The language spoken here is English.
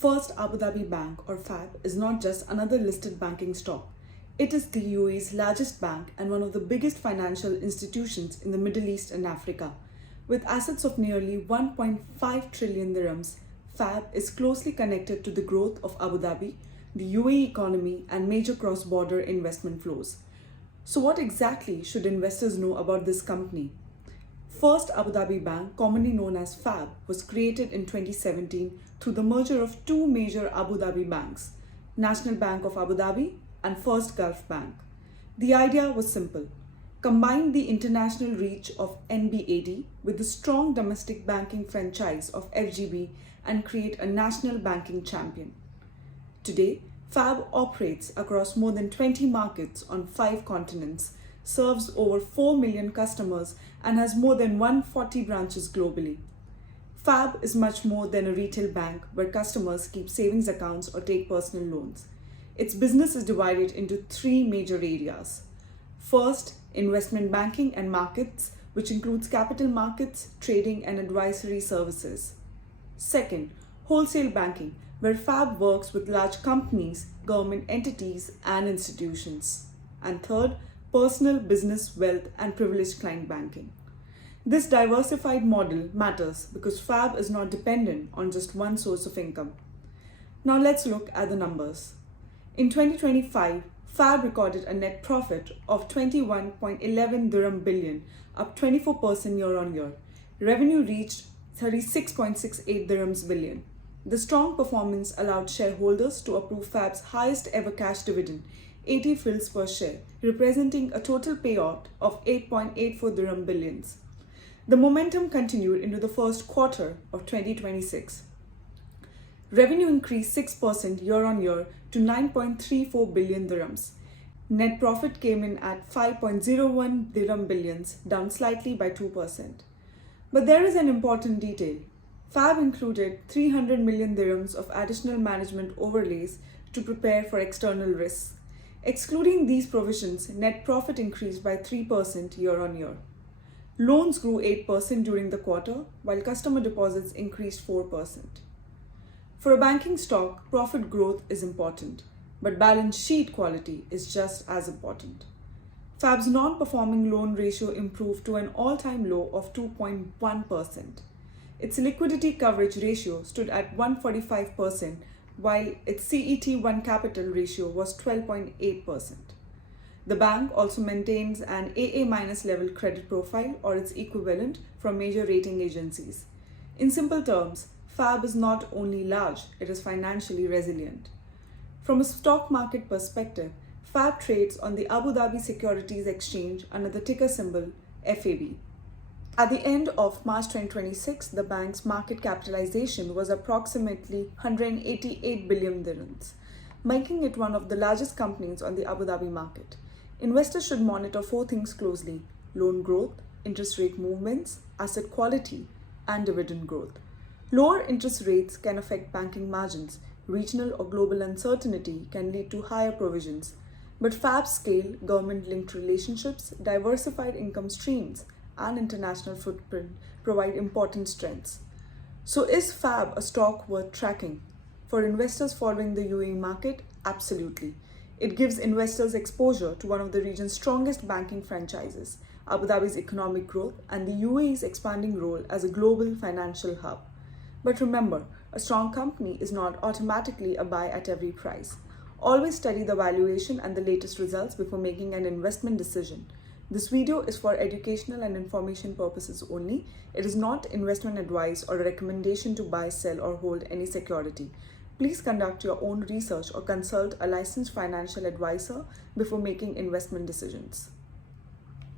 First Abu Dhabi Bank or FAB is not just another listed banking stock. It is the UAE's largest bank and one of the biggest financial institutions in the Middle East and Africa. With assets of nearly 1.5 trillion dirhams, FAB is closely connected to the growth of Abu Dhabi, the UAE economy, and major cross-border investment flows. So what exactly should investors know about this company? First Abu Dhabi Bank, commonly known as FAB, was created in 2017 through the merger of two major Abu Dhabi banks, National Bank of Abu Dhabi and First Gulf Bank. The idea was simple: combine the international reach of NBAD with the strong domestic banking franchise of FGB and create a national banking champion. Today, FAB operates across more than 20 markets on 5 continents, serves over 4 million customers, and has more than 140 branches globally. FAB is much more than a retail bank where customers keep savings accounts or take personal loans. Its business is divided into 3 major areas. First, investment banking and markets, which includes capital markets, trading, and advisory services. Second, wholesale banking, where FAB works with large companies, government entities, and institutions. And third, personal, business, wealth, and privileged client banking. This diversified model matters because FAB is not dependent on just one source of income. Now let's look at the numbers. In 2025, FAB recorded a net profit of 21.11 dirham billion, up 24% year-on-year. Revenue reached 36.68 dirhams billion. The strong performance allowed shareholders to approve FAB's highest ever cash dividend, 80 fils per share, representing a total payout of 8.84 dirham billions. The momentum continued into the first quarter of 2026. Revenue increased 6% year-on-year to 9.34 billion dirhams. Net profit came in at 5.01 dirham billions, down slightly by 2%. But there is an important detail. FAB included 300 million dirhams of additional management overlays to prepare for external risks. Excluding these provisions, net profit increased by 3% year-on-year. Loans grew 8% during the quarter, while customer deposits increased 4%. For a banking stock, profit growth is important, but balance sheet quality is just as important. FAB's non-performing loan ratio improved to an all-time low of 2.1%. Its liquidity coverage ratio stood at 145%, while its CET1 capital ratio was 12.8%. The bank also maintains an AA- level credit profile or its equivalent from major rating agencies. In simple terms, FAB is not only large, it is financially resilient. From a stock market perspective, FAB trades on the Abu Dhabi Securities Exchange under the ticker symbol FAB. At the end of March 2026, the bank's market capitalization was approximately 188 billion dirhams, making it one of the largest companies on the Abu Dhabi market. Investors should monitor 4 things closely: loan growth, interest rate movements, asset quality, and dividend growth. Lower interest rates can affect banking margins. Regional or global uncertainty can lead to higher provisions. But FAB's scale, government-linked relationships, diversified income streams, and international footprint provide important strengths. So is FAB a stock worth tracking? For investors following the UAE market, absolutely. It gives investors exposure to one of the region's strongest banking franchises, Abu Dhabi's economic growth, and the UAE's expanding role as a global financial hub. But remember, a strong company is not automatically a buy at every price. Always study the valuation and the latest results before making an investment decision. This video is for educational and information purposes only. It is not investment advice or a recommendation to buy, sell, or hold any security. Please conduct your own research or consult a licensed financial advisor before making investment decisions.